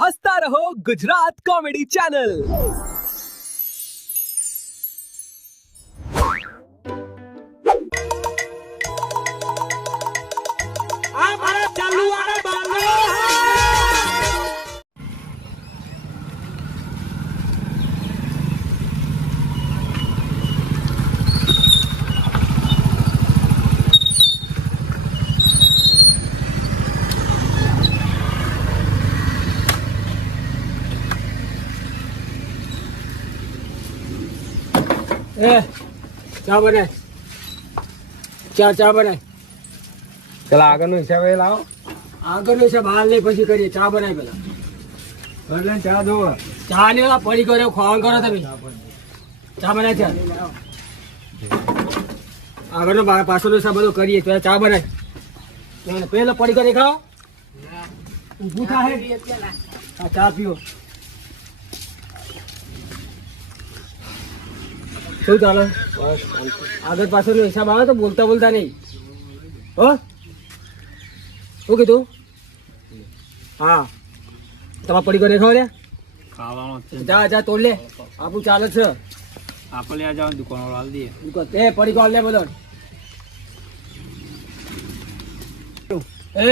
હસતા રહો Gujarat comedy channel. ચા બનાય ચા બનાય. પેલા આગળનો હિસાબ એ લાવો. આગળનો હિસાબ હાલ નહીં, પછી કરીએ. ચા બનાય પેલા. એટલે ચા દો. ચા ને પડી કર્યો ખોવાણ કરો તમે. ચા બનાય છે. આગળનો પાછળનો હિસાબ બધો કરીએ. તો ચા બનાય. પેલો પડી કરી ખાઓ. ઊભું થાય. ચા પીઓ. શું ચાલે? બસ આગળ પાછળનો હિસાબ આવે તો બોલતા નહીં. હો શું કીધું? હા તમારે પડી કરી ખાવ લે. જા તોડ લે. આપણું ચાલે છે. આપણે આ જાવ દુકાન વાળા દઈએ. એ પડી ગયો લે બધો. એ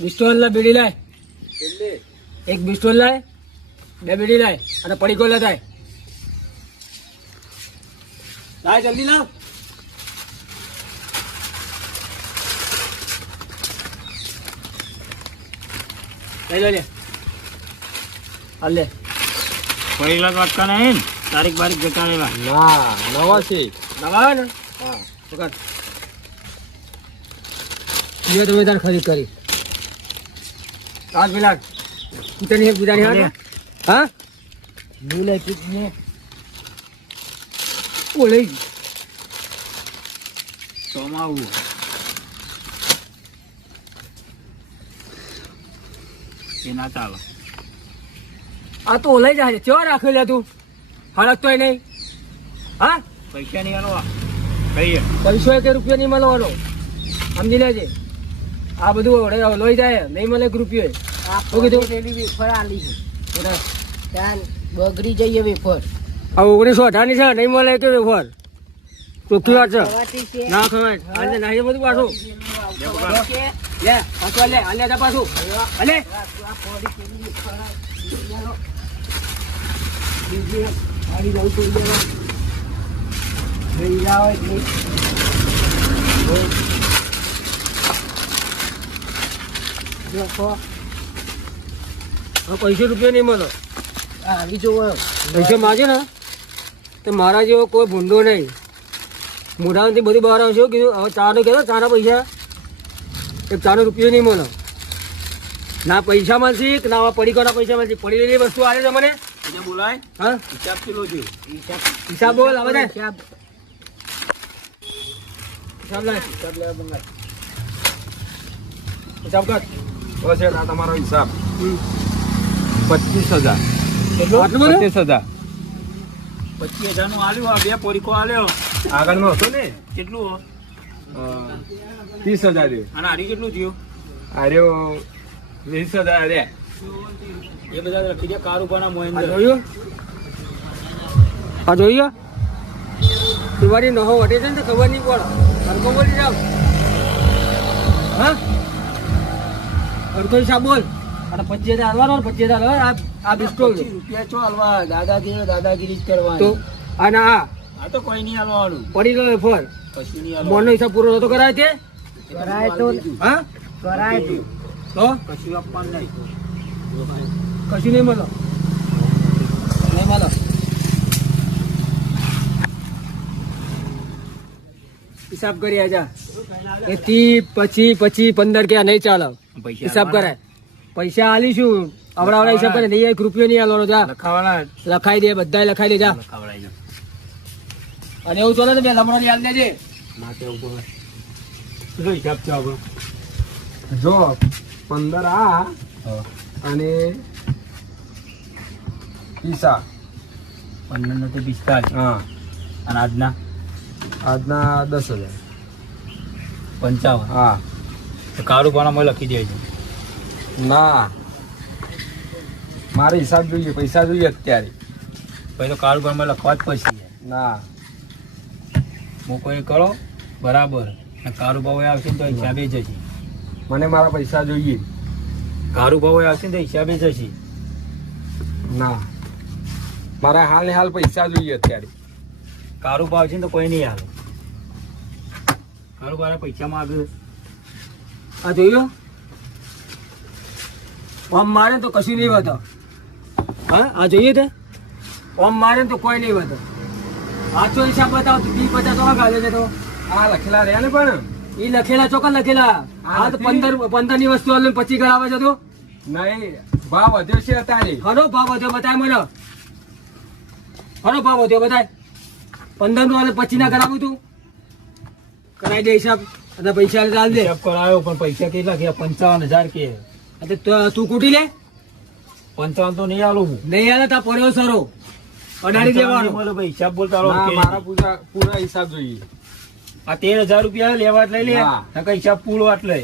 બિસ્ટોલ લા બીડી લાય. એક બિસ્ટોલ લાય, 2 બીડી લાય અને પડી ગયો લે થાય. લાય જલ્દી લાવ. લે હાલ લે. પડી લાખ વાટકા નહીં તારીખ બારીખ જતા રહેલા. ના નવા છે. નવા ને હા પકડ. એ તમે તાર ખરીદ કરી. આજ પેલા કૂતરની એક બીજાની હાથ. હા બોલે કીધું બોલે સોમાવું એ ના ચાલો. આ તો ઓલાઈ જાય. ચો રાખે લે તું હળકતોય નહીં. હા પૈસા નહીં આલવા કહીએ. 200 રૂપિયા નહીં મળવાનો સમજી લેજે. આ બધું લોહી જાય નહીં મળે 1 રૂપિયો. શું કીધું? બગડી જઈએ વેફર. આ 1918 છે નહીં મળે કે વેફર. ચોખ્ખી વાત છે. ના ખવાય આજે નહીં બધું પાછું. લે પાછું લે હાલે જા પાછું હાલે. પૈસો રૂપિયા નહીં મળે. આવી જોવો પૈસા માગે ને તો મારા જેવો કોઈ ભૂંડો નહીં. મોઢામાંથી બધું બહાર આવશે. કીધું હવે ચાનો કહેતો ચાના પૈસા એક ચાનો રૂપિયો નહીં મળે. ના પૈસા મળશે કે ના પડીકોના પૈસા મળશે. પડી લેલી વસ્તુ આવે છે મને. બોલાય હા હિસાબ કેટલો છે? હિસાબ બોલ આવે છે. હિસાબ હિસાબ લાય. હિસાબ કર. બસ આ તમારો હિસાબ 25,000. આટલું બધું? 25,000. 25,000 નું આલ્યું. આ 2 પોરીકો આલ્યો. આગળનો હતો ને કેટલું 30,000 થયું. અને આરી કેટલું થયું? આર્યો 20,000. અરે એ બધા લખી દે. કારુબાના આ મોહિન્દર જોયું? આ જોયું? દિવાળી નહો વટે છે ને તો ખબર નહીં પડે. હરકો બોલી જાવ. હા હરકો હિસાબ બોલ. અને 25,000 હાલવાનો. 25,000 આ બિસ્ટોલ રૂપિયા ચો હલવા દાદાગીરી જ કરવા. તો અને આ આ તો કોઈ નહીં આલવાનું. પડી ગયો ફર કશું નહીં મોનો હિસાબ પૂરો નતો કરાય તે. કરાય તો હા કરાય તો તો કશું આપવાનું નહીં. કશું નહીં મળો. નહીં મળો. હિસાબ કરી આજા. એથી પછી 15 કે નહીં ચાલે. પૈસા હિસાબ કરાય. પૈસા આલીશું. આવડા હિસાબ કરે નહીં. 1 રૂપિયો નહીં આલવાનો. જા લખાવાના લખાઈ દે. બધા લખાઈ દે. જા લખાવડાઈ દો. અને એવું ચાલે તો બે લમણો યાદ દેજે. માથે ઉપર કેટલો હિસાબ છે આપણો? જો 15 આ અને પીસા 15 નો તો 45. હા અને આજના 10,000. 55. હા તો કાળું પાણામાં લખી દેજો. ના મારે હિસાબ જોઈએ, પૈસા જોઈએ અત્યારે. પહેલો કારોબારમાં લખવા જ પછી ના હું કોઈ કરો બરાબર કારોબાર આવશે ને તો હિસાબે જશે. મને મારા પૈસા જોઈએ. કારોબાર આવશે ને તો હિસાબે જશે. ના મારા હાલ ને હાલ પૈસા જોઈએ અત્યારે. કારોબાર આવશે ને તો કોઈ નહીં આવે. કારોબાર પૈસા માંગે. આ જોયું ઓમ મારે તો કશું નહીં વધો. હા આ જોઈએ તે ઓમ મારે તો કોઈ નહીં વધો. આજો હિસાબ બતાવો તો 20-50 ટકા ગાલે છે. તો આ લખેલા રહ્યા ને પણ એ લખેલા ચોક્કસ લખેલા. આ તો 15 ની વસ્તુ આલે 25 ગણાવે છે. તો નહીં ભાવ વધ્યો છે અત્યારે. હરો ભાવ વધ્યો બતાય મને. હરો ભાવ વધ્યો બતાય. 15 નું આલે 25 ના કરાવું તું કરાઈ દે હિસાબ અને પૈસા ચાલ દે. હિસાબ કરાયો પણ પૈસા કેટલા કે 55,000 કે. એટલે તું કૂટી લે. 55 તો નહીં આલું હું. નહીં આલે તા પડ્યો સરો અડાડી દેવાનો. બોલો ભાઈ હિસાબ બોલતા રહો ના કે મારા પૂરા હિસાબ જોઈએ. આ 13,000 રૂપિયા લેવા જ લઈ લે. હા. નકર હિસાબ પૂરો આટલે.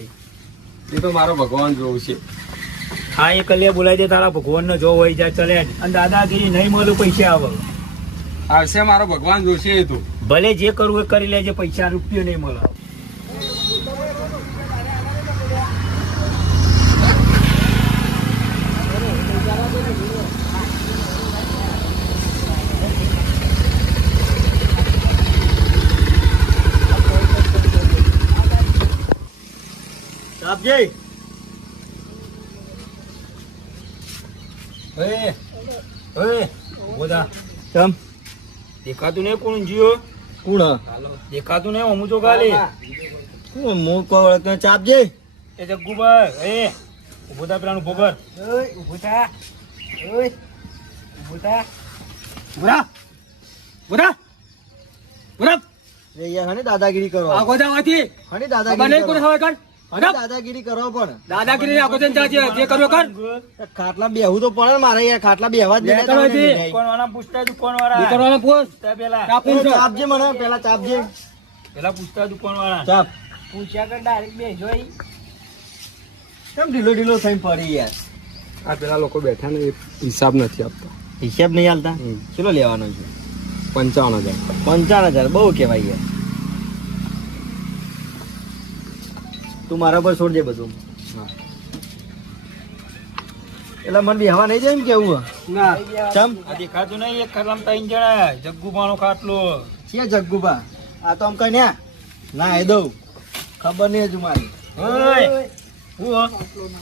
એ તો મારો ભગવાન જોવું છે. હા એ કલ્યા બોલાવી દે તારા ભગવાન નો જો હોય જાય ચલે. અને દાદાગીરી નહીં મળે પૈસા આવે. આવશે મારો ભગવાન જોશે. એ તો ભલે જે કરવું એ કરી લેજે પૈસા રૂપિયો નહીં મળે. આપજે. ચમ દેખાતું નહીં કોણ જીઓ. કોણ દેખાતું નહીં અમુ તો ગાલી. હું કોઈ ચાપજે. એ જગ્ગુભાઈ એ ઉભો થા પેલાનું ભોગર. ઉભો થા. ઉભો થા. ઉભરા. ઉભરા. ઉભરા. રે યાર હને દાદાગીરી કરો. આ ગોદાવાથી હને બને દાદાગીરી કોણ કરો. હવે કર. હડપ. દાદાગીરી કરો પણ દાદાગીરી આખો દિન ચાચી જે કર્યો કર. ખાટલા બેહવું તો પડે ને મારે યાર. ખાટલા બેહવા જ બે કરો છે. દુકાનવાળા પૂછતા દુકાનવાળા. દુકાનવાળા પૂછ. પૂછતા પેલા કાપું છો. ચાપજે મને પેલા ચાપજે. પેલા પૂછતા દુકાનવાળા. ચાપ. પૂછ્યા કર ડાયરેક્ટ બે જોઈ. કેમ ઢીલો ઢીલો થઈને પડી યાર. આ પેલા લોકો બેઠા ને એ હિસાબ નથી આપતા. હિસાબ નહીં હાલતા. ચલો લેવાનો છે 55,000. 55,000 બહુ કેવાય યાર. તું મારા પર છોડજે બધું. હા. એટલે મને બેહવા નહીં જાય એમ કેવું. ના ચમ આ દેખાતું નહીં એક ખાટલામાં ત્રણ જણા જગ્ગુભાનો ખાટલો. છે જગ્ગુબા. આ તો આમ કઈ ને ના એ દઉં ખબર નહીં હજુ મારી. ઓય હું હો?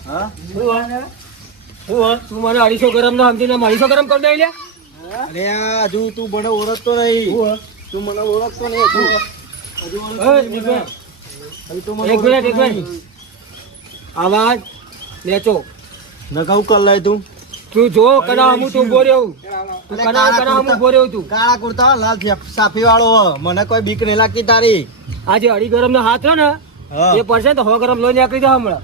હા હું હો? તું મને 250 ગ્રામ ના સમજીને 250 ગ્રામ કરી દે લે. અરે આ હજુ તું મને ઓળખતો નહીં. તું મને ઓળખતો નહીં હજુ. હજુ ઓળખતો ઓય, નહીં એક મને. હજુ તું મને એક મિનિટ ઓળખતો એક મિનિટ. આવાજ લેચો. નકાઉ કર લાય તું. તું જો કના હું તું ઉભો રહ્યો. તું અરે કના હું ઉભો રહ્યો તું. કાળા કુર્તા લાલ સાફી વાળો મને કોઈ બીક નહીં લાગતી તારી. આજે 2.5 ગ્રામ નો હાથ રહ્યો ને હા. એ પડશે તો 100 ગ્રામ લોહી નીકળી જાય હમણાં.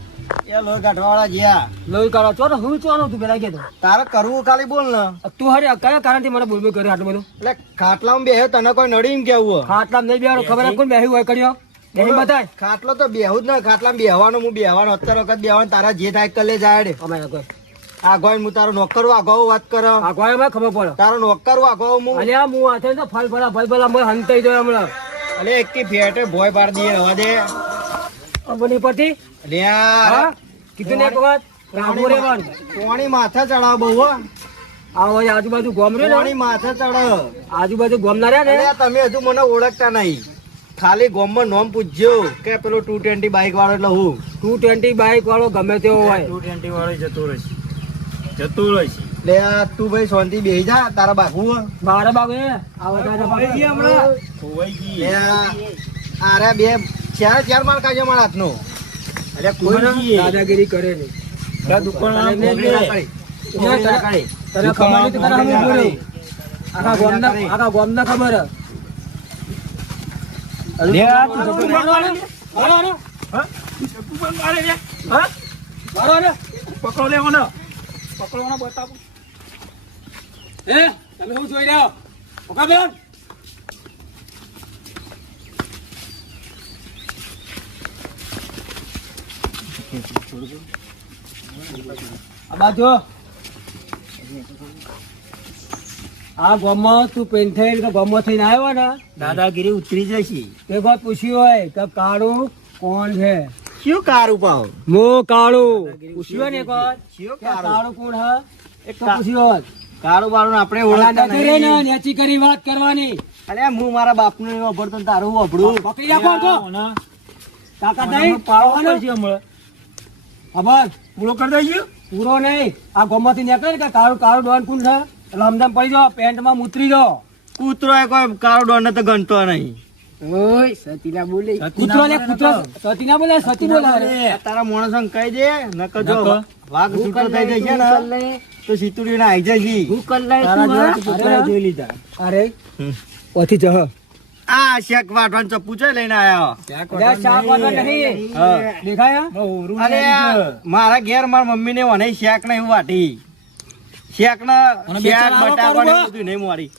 એ લોહી કાઢવા વાળા જ્યાં લોહી કાઢો છો ને હું ચોનો તું પેલા કહેતો. તારે કરવું ખાલી બોલ ને. તું હરે કયા કારણથી મને બોલબોલ કર્યો આટલું બધું. એટલે ખાટલામાં બેહ્યો તને કોઈ નડી એમ કેવું. ખાટલામાં નહીં બેહાડો ખબર કોણ બેહ્યું હોય કર્યો. નહીં બતાય. ખાટલો તો બેહું જ ને. ખાટલામાં બેહવાનું હું બેહવાનું અત્યારે વખત બેહવાનું તારા જે થાય કર લે જાય. અમે કોઈ આ ગોય હું તારો નોકર આગો વાત કર. આ કોઈ માં ખબર પડે. તારો નોકર આગો હું. અલે આ હું હાથે તો ફલ ભલા મને હંતાઈ જાય હમણાં. અલે એક કી ફેટે ભોય પાડ દઈએ હવા દે. બની પરથી અલે હા કીધું ને એક વાત રામો રેવાનું. કોણી માથે ચડાવ બહુ હો. આ હોય આજુબાજુ ગોમ રહ્યો કોણી ને માથે ચડાવ. આજુબાજુ ગોમ ના રહ્યા ને અલે તમે હજુ મને ઓળખતા નહીં. ખાલી ગોમમાં નામ પૂછજો કે પેલો 220 બાઈક વાળો એટલે હું. 220 બાઈક વાળો ગમે તેવો હોય. 220 વાળો જતો રહેશે. જતો રહેશે. લે આ તું ભાઈ શાંતિ બેહી જા. તારા બાપુ હો. મારા બાબુ આ બધા હમણાં ખોવાઈ ગઈ. લે આરે બે ચાર માર કાઢ્યો મારા હાથનો. અરે કોઈ નહીં. દાદાગીરી કરે છે. પેલા દુકાનવાળા તને ભોગવે. તને ખબર નથી તને હું બોલ્યો. આખા ગોમના ખબર હે. લે આ તું જતો રહે. મારો ને? હા? જગ્ગુભાઈ મારે લે. હા? મારો ને? પકડો લેવાનો. પકડવાનો બતાવો. હે તમે શું જોઈ રહ્યા ઓકા બેન આ બાજુ આ ગામમાં તું પેન્થેલ કે ગામમાં થઈને આવ્યો ને દાદાગીરી ઉતરી જશે. તે બાદ પૂછ્યું હોય કે કાળું કોણ છે? શું કારું પાવ મો કાળું પૂછ્યું ને કોણ શું કે કાળું કાળું કોણ હે? એક તો પૂછ્યું હોત. કારું બારું આપણે ઓલા ઓળખતા નજરે ને નહીં. નેચી કરી વાત કરવાની. અરે હું મારા બાપનું નહીં વાપરતો ને તારું વાપરું. પકડી રાખો તો ઓના- તાકાત ઓનામાં નહીં પાળો પાડવાનો? કરશે હમણાં. ખબર પૂરો કરી દઈએ. પૂરો નહીં આ ગામમાંથી નીકળે ને કે કાળું કાળું ડોન કોણ છે એટલે હમણાં પડી જાઓ પેન્ટમાં ઉતરી જાઓ. કૂતરો એ કોઈ કારો ડોન તો ગણતો નહીં. કૂતરો ને કૂતરો સતી ના બોલે સતી બોલે આ તારા માણસો કહી દે નકર જો નકર. વાઘ છૂટો થઈ જશે ને તો સીતુડી ને આવી જશે. તારા જેવા તો કૂતરાએ જોઈ લીધા. અરે ઓથી જહ આ શેક વાટવાનું ચપ્પુ છે લઈને આયો. શાક વાળવા નહીં હા. દેખાયા ઓરું અરે નહીં આ છે. મારા ઘેર મારા મમ્મી ને મને શેક ને એવું વાટી શેક ને મને શેક બેચારા આલો બટાકા ને કરું બધું નહીં મારી.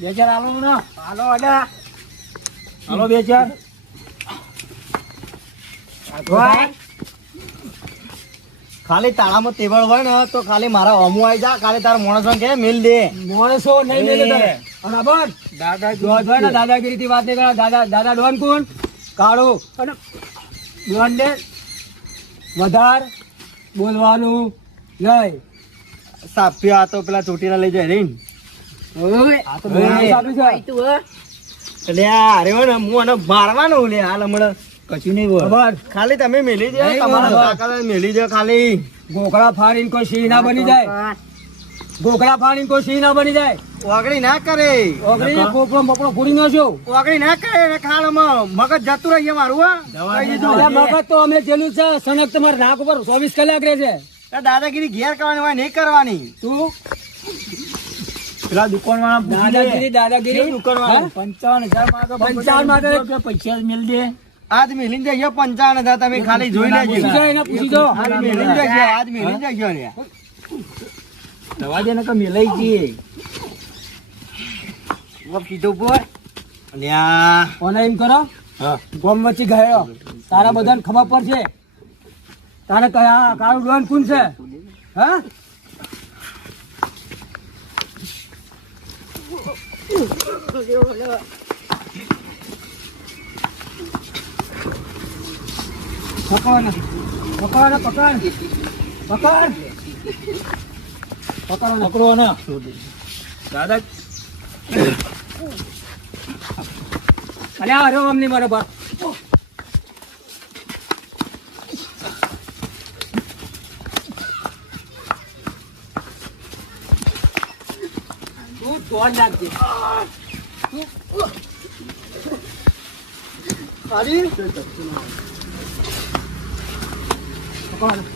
બે ચાર આલો ને આલો અડા હાલો બે ચાર. ખાલી તાળામાં ટેબલ હોય ને તો ખાલી મારા અમુ આવી જા ખાલી તારા માણસો કે મેલ દે. માણસો નહીં મેલે તારે અને અબર દાદાગીરી થી વાત નહીં કરે દાદા ડોન કોણ કાળો અને ડોન ને વધાર બોલવાનું નહીં. સાપ્યો આ તો પેલા ચોટીલા લઈ જાય રે. આ તો બોલવાનું સારું છે. એટલે આ અરે હોય ને હું આને મારવાનો લે હાલ હમણાં કશું નહીં બોલ. ખબર ખાલી તમે મેલી દે નહીં તમારા બોલો. તાકાત મેલી દે ખાલી. ગોખડા ફાડીને કોઈ સિંહ ના બની જાય ગોખડા ફાડીને કોઈ સિંહ ના બની જાય ઓગળી ના કરે ઓગળી કોપડો બપડો ફોડી નાખ્યો ઓગળી ના કરે ને ખાલામાં મગજ જતું રહીએ મારું હા કહી દીધું. અરે મગજ તો અમે જેલું છે સનક તમારા નાક ઉપર 24 કલાક રહે છે આ દાદાગીરી ઘેર કરવાની હોય નહીં કરવાની. તું પેલા દુકાનવાળા પૂછી લે. દાદાગીરી કેવું દુકાનવાળા? હા? 55,000 માંગે. 55,000 માંગે. પૈસા જ મેલ દે. આજ મેલીને જઈએ 55,000 તમે ખાલી જોઈ પૂછી લેજો. જો એને પૂછી જો આજ મેલીને જજો આજ મેલીને જજો રે. દવા દે ને કે મેલાઈ જઈએ. કીધું બોલ અલ્યા કોને એમ કરો હા. ગોમ વચ્ચે ગયો તારા બધાને ખબર પડશે તારે કયા કાળું ડોન કોણ છે હા પકડ પકડ પકડ પકડ પકડો પકડો ને. દાદા અરે આ રહ્યો અમને મારો બાપ તું ધોન રાખજે ખાલી પકડ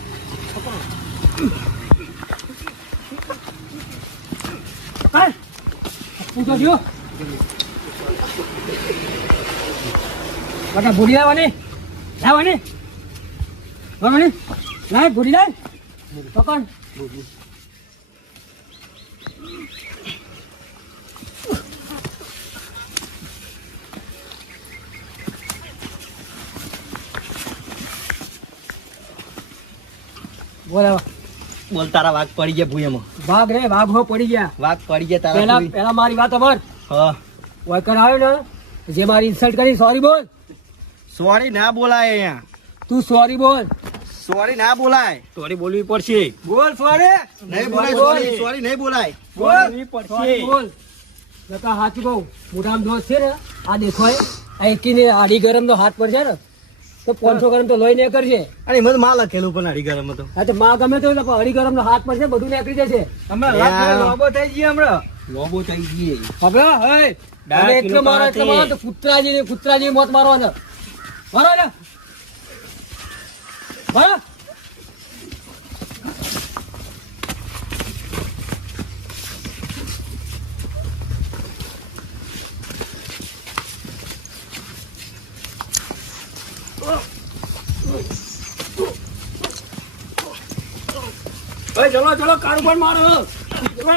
પકડ પૂછો જો બટા ભૂડી લાવવાની લાવવાની લાય ભૂડી લાય પકડ બોલાવો બોલ તારા વાઘ પડી ગયા ભૂયામાં. વાઘ રે વાઘ હો પડી ગયા વાઘ પડી ગયા તારા પેલા ભૂઈ. પેલા મારી વાત અમર હા વૈકર આવ્યો ને જે મારી ઇન્સલ્ટ કરી સોરી બોલ સોરી ના બોલાય અહીંયા. તું સોરી બોલ સોરી ના બોલાય. સોરી બોલવી પડશે. બોલ સોરી નહીં બોલાય બોલ. સોરી સોરી નહીં બોલાય. બોલવી સોરી પડશે. બોલ નકા હાચું કહું મોટામાં દોસ્ત છે ને આ દેખોય આ એકીને આડી ગરમ નો હાથ પર છે ને તો 500 ગરમ તો લોહી ને કરશે અને એમાં તો માં લખેલું પણ અઢી ગરમ હતો. હા તો માં ગમે તો અઢી ગરમ નો હાથ પર છે બધું નીકળી જશે હમણાં યાર. લાખ લોબો થઈ જઈએ હમણાં. લોબો થઈ જઈએ. હવે હે ડાળ અને એટલો કિલો મારો એટલો મારો તો કૂતરાજી મોત મારવાનો મારો ને મારો ભાઈ ચલો ચલો કાળું પણ મારો. ચલો.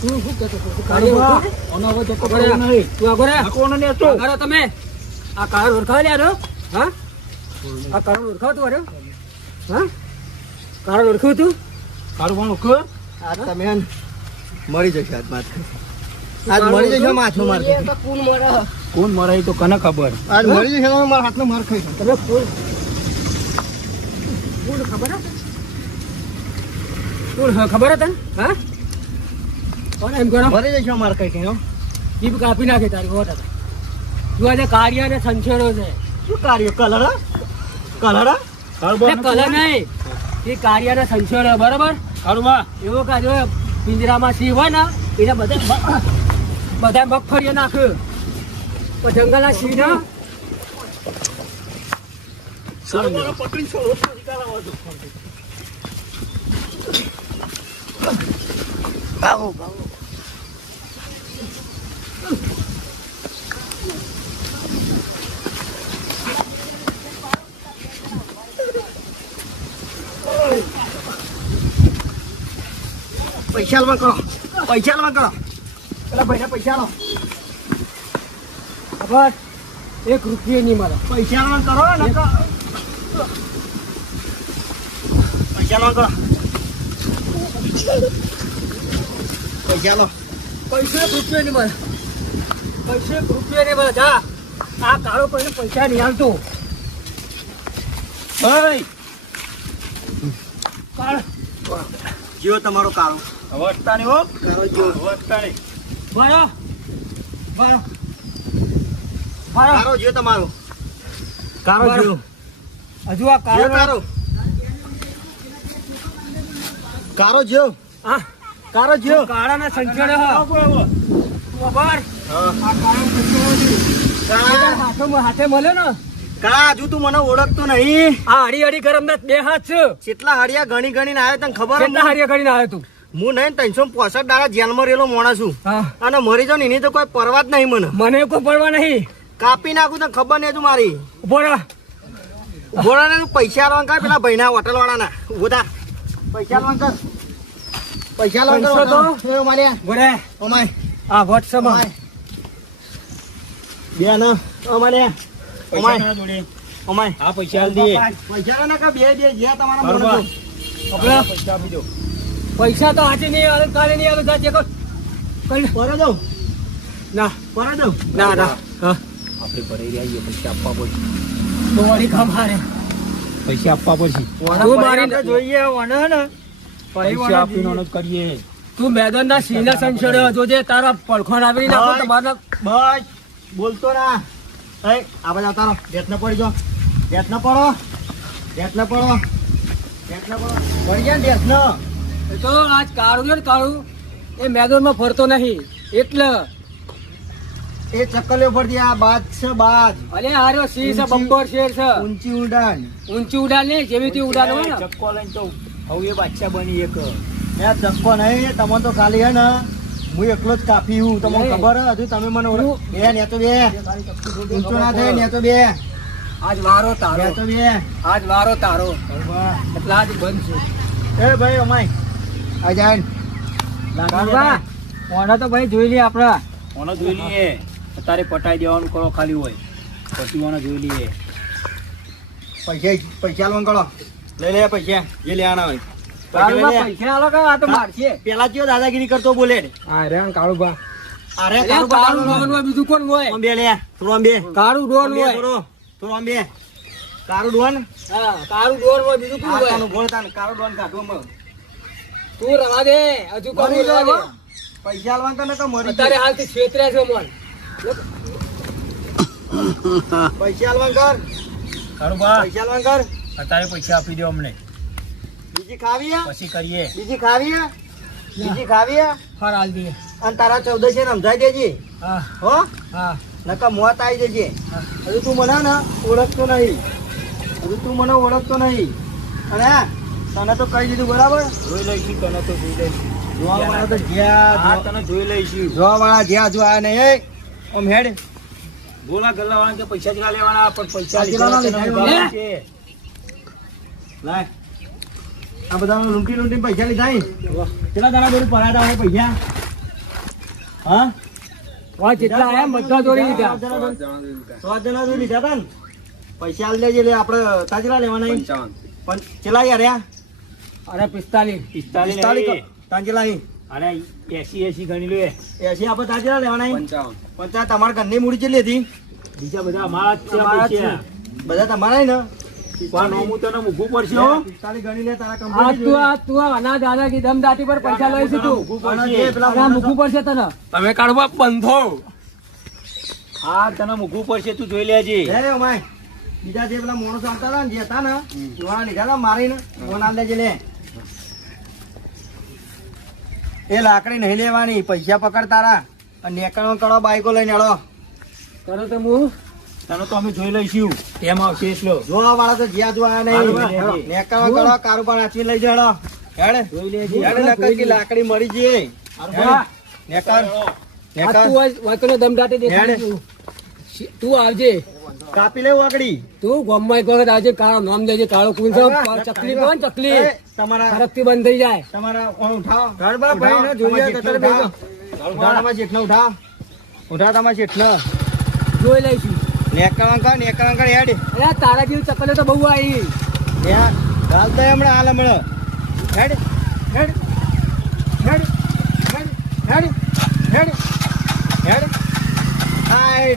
તું શું કહેતો હતો? તું કાઢી મૂકો. ઓનો હવે તો પકડ્યા. નહીં. તું આગળ રે. નાખવાનો ને તો. આગળ રે તમે આ કાળ ઓળખાવ લ્યા રો હા આ કાળ ઓળખાવ તું અરે હા કાળો ઓળખ્યું તું કાળું પણ ઓળખો આજ તમે હે ને મરી જશે આજ માથે. આજ મરી જશે માથું માર એ તો કોણ મરે કોણ મરે એ તો કને ખબર. આજ મરી જશે તો મારા હાથનો માર ખાઈ તમે કોણ કોણ ખબર હે કોણ ખબર હે તને હા કોણ એમ કરો મરી જશે માર ખાઈ ખાઈ હો. જીભ કાપી નાખે તારી હોટ હતા તું આજે કાર્ય ને સંચેડો છે શું કાર્ય કલર કલર એ કલર નહીં એ કાર્ય ને સંચેડો બરાબર કાળું બા એવો કાજો પિંજરામાં સિંહ હોય ને એને બધા મગફળીઓ નાખે તો જંગલના સિંહ ને પૈસા આલવા કરો પૈસા આલવા કરો પેલા ભાઈને પૈસા આલો ખબર એક રૂપિયો નહીં મળે પૈસા આલવા કરો ને પૈસા આલવા કરો પૈસા આલો પૈસે એક રૂપિયો નહીં મળે પૈસે એક રૂપિયો નહીં મળે જા આ કાળો કોઈને પૈસા નહીં હાલતો કાળ જીવો તમારો કાળો અવસ્થા નહીં હો કાળો જીવો અવસ્થા નહીં. બરો બરો બરો કાળો જીવો તમારો કાળો જીવો હજુ આ જીવો કાળો કાળો કાળો જીવો આ કાળો જીવો કાળાના સંચેડે હ ખબર આ કાળો સંચેડો હાથે મળ્યો ને કાળા હજુ તું મને ઓળખતો નહીં આ હળી હળી ગરમ ના બે હાથ છે કેટલા હડિયા ગણી ગણીને આવ્યો તને ખબર હે? કેટલા હારિયા કરીને આવ્યો તું હું નહીં 365 દાડા જેલમાં રહેલો માણસ છું હા અને મરી જાઉં ને એની તો કોઈ પરવા જ નહીં મને મને કોઈ પડવા નહીં કાપી નાખું તને ખબર નહીં તું મારી ઉભો રહો ઉભો રહે ને તું પૈસા આલવા કર પેલા ભાઈના હોટલ વાળાના ઉભો થા પૈસા આલવા કર પૈસા આલવા પૈસો તો? કર એ માર્યા ઉભો રહે ઓમાય આ વોટ્સઅપ બે ના ઓમાય પૈસા ના જોડે ઓમાય આ પૈસા આલ દઈએ. પૈસા ના કા બે દે જે તમારા કાળું મન બા આપણે પૈસા આપી દો. પૈસા તો આજે નહીં આવે કાલે નહીં આવે જાતે કર કઈ પર દઉં ના પર દઉં ના ના હા આપણે ભરાઈ રહ્યા છીએ, પૈસા આપવા પડશે. તો વળી કામ હારે પૈસા આપવા પડશે. તું મારી જોઈએ ઓને ને પૈસા આપીને જ કરીએ. તું મેદાન ના સિંહ ના સંચેડે જોજે તારા પડખોન આવી નાખો તો મારા બસ બોલતો ના એ આ બધા તારો બેટ ન પડી જો બેટ ન પડો બેટ ન પડો બેટ ન પડો પડી જાય બેટ ન એ તો આજ કાળું છે ને કાળું એ મેદાનમાં ફરતો નહીં એટલે એ ચક્કલીઓ પરથી આ બાજ છે બાજ અરે હાર્યો સિંહ છે બબ્બર શેર છે ઊંચી ઉડાન ઊંચી ઉડાન નહીં જેવી તે ઉડાન હોય ને ચક્કો લઈને તો હવે એ બાદશાહ બની એક. એ ચક્કો નહીં તમને તો ખાલી હે ને હું એકલો જ કાપી હું તમને નહીં. ખબર હે હજુ તમે મને ઓળખ બે ને તો બે ઊંચો ના થાય ને તો બે આજ વારો તારો બે તો બે આજ વારો તારો એટલે આજ બંધ છે એ ભાઈ અમાય આ જાય ઓના તો ભાઈ જોઈ લઈએ આપડા ઓને જોઈ લઈએ. અત્યારે પટાઈ દેવાનું કરો ખાલી હોય પછી ઓને જોઈ લઈએ. પૈસા પૈસા લોન કરો લઈ લે પૈસા જે લેવાના હોય પૈસા આલો કે આ તો મારશે પેલા ચિયો દાદાગીરી કરતો બોલે હા રે કાળું બા અરે કાળું કાળું ડોન હોય બીજું કોણ હોય આમ બે લે થોડો આમ બે કાળું ડોન હોય થોડો આમ બે કાળું ડોન હા કાળું ડોન હોય બીજું કોણ હોય તાનું બોલતા કાળું ડોન કાઢો મગ તું રવા દે હજુ કોણ મરી રવા જાય દે પૈસા આલવા કે નકા મરી અત્યારે હાલથી છેતરે છે મોન પૈસા આલવા કર કાળું બા પૈસા આલવા કર અત્યારે પૈસા આપી દો અમને બીજી ખાવી હે? પછી કરીએ. બીજી ખાવી હે? બીજી ખાવી હે? ફર હાલ દે અને તારા 14 છે ને સમજાઈ દેજે હા હો હા નકા મોત આવી જજે હજુ તું મને ને ઓળખતો નહીં હજુ તું મને ઓળખતો નહીં અને હા, તને તો કહી દીધું બરાબર જોઈ લઈશું તને તો જોઈ લઈશું. જોવા વાળા તો હા જ્યાં તને જોઈ લઈશું. જોવા વાળા જ્યાં જો આ નહીં એ આમ હેડ બોલા ગલ્લા વાળા કે પૈસા જેટલા લેવાના પણ પૈસા કેટલા લીધા તને લીધા? ઉભા છે. લાય આ બધા લૂંટી લૂંટી પૈસા લીધા હી. કેટલા દાડા બધું પરાડા હોય પૈસા હા વા જેટલા આયા બધા દોરી લીધા 100 જણા તો લીધા હતા ને પૈસા આલી દેજે એટલે આપણે તાજરા લેવાના હી. પણ ચેલા યાર યા અરે 45. 45 નહીં. તાન ચેલા અહીં અરે 80 ગણી લો એ. 80 આપણે તાન ચેલા લેવાના અહીં? 55. 50 તમારા ઘરની મૂડી ચેટલી હતી? બીજા બધા અમારા જ છે અમારા જ પૈસા. બધા તમારા ને પણ નોમું તને મૂકવું પડશે હો. 45 ગણી લે તારા આ complete તું અનાજ દાદાની દમદાટી પર પૈસા લઈશું તું. મૂકવું અને પડશે. જે પેલા આ મૂકવું પડશે તને. તમે કાઢવા બંધો. હા તને મૂકવું પડશે, તું જોઈ લેજે. લે ઓમાય બીજા જે પેલા માણસો આવતા હતા ને જે હતા ને એવાના લીધા હતા મારીને ફોન આલ દેજે લે. એ લાકડી નહીં લેવાની, પૈસા પકડ તારા અને નેકળો કરો બાઈકો લઈને હેડો. કરો તો હું તને તો અમે જોઈ લઈશું એમ આવશે એટલો. જોવા વાળા તો જ્યાં જોવા નહીં. નેકળો કરો કારોબાર આચવી લઈ હેડો. હેડ જોઈ લેજે. હેડ નકર કે લાકડી મળી જઈએ. હા. નેકળ આ નેકળ તું વાંકનો દમદાટી દેખાડીશું. તું આવજે. કાપી લેવું આગળી. તું ગામમાં એક વખત આવજે. કાળો નામ દેજે. કાળો કુંજ ચકલી કોણ ચકલી એ, તમારા ફરકથી બંધ થઈ જાય. તમારા ઓણ ઉઠાવો. જોઈએ તો તારે બેસો. ઉઠાવો તમારા શેઠને ઉઠાવો. ઉઠાવો તમારા શેઠને. જોઈ લઈશું. નેકળો કર હેડ. અરે તારા જેવી ચકલીઓ તો બહુ આવી. યાર હાલ તો હમણાં હાલ હમણાં. હેડ હેડ હેડ હેડ હેડ હેડ હેડ. આય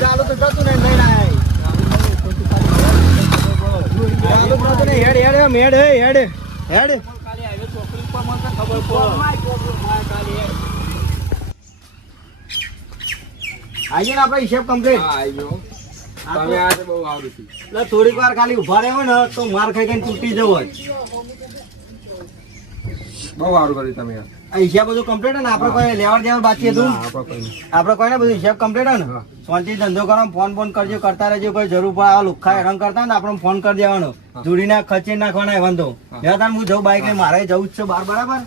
ચાલુ તો થતું નહીં ભાઈ નાય. ચાલુ તો થતું નહીં. હેડ હેડ એમ હેડ હેડ હેડ. કાલે હાઈવે ચોકડી ઉપર મને ખબર પડે. આઈએ ને આપણે હિસાબ કમ્પ્લીટ. હા, આવ્યો. તમે આજે બહુ સારું થયું. એટલે થોડીક વાર ખાલી ઉભા રહ્યો ને તો માર ખાઈ ખાઈને તૂટી જવો હોય. બહુ સારું કર્યું તમે યાર. આ હિસાબ બધું કમ્પ્લીટ ને આપણે કોઈ લેવડ દેવડ બાકી હતું? ના, આપણે કોઈ નહીં. આપણે કોઈ ને બધું હિસાબ કમ્પ્લીટ ને હા. શાંતિ ધંધો કરો, ફોન બોન કરજો, કરતા રહેજો. કોઈ જરૂર પડે આ લુખ્ખા હેરાન કરતા હોય ને આપણે ફોન કરી દેવાનો. હા. જોડીને ખચી નાખવાના એવાન તો હા. હું જઉં બાઈક લઈને, મારે જવું જ છે બહાર, બરાબર.